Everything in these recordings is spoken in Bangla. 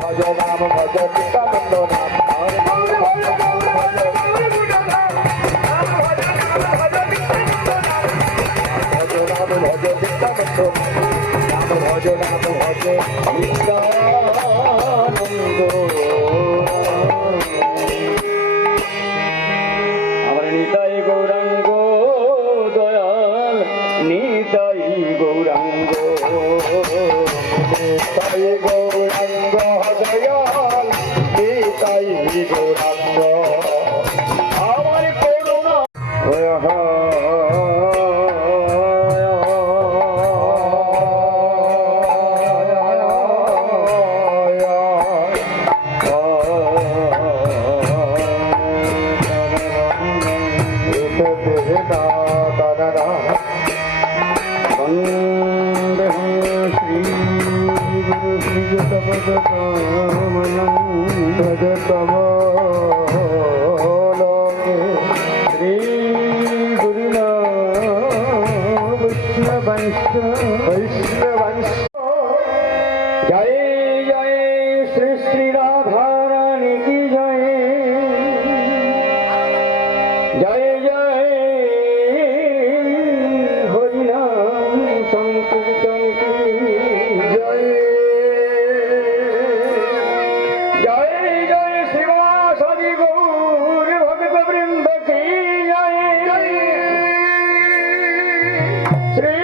ভজ নাম ভজ চিত্তানন্দ নাম ভজ নাম ভজ চিত্তানন্দ নাম ভজ নাম ভজ চিত্তানন্দ। আমার নিতাই গৌরাঙ্গ দয়াল নিতাই গৌরাঙ্গ নিতাই গৌরাঙ্গ দয়াল নিতাই গৌরাঙ্গ আমার করুণা जय जय श्री श्री राधा रानी की जय जय जय हरि नाम संकीर्तन की जय जय जय शिवासादि गौर भक्त वृंद की जय श्री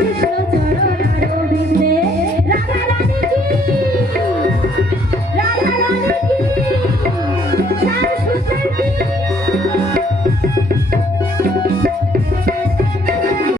Krishna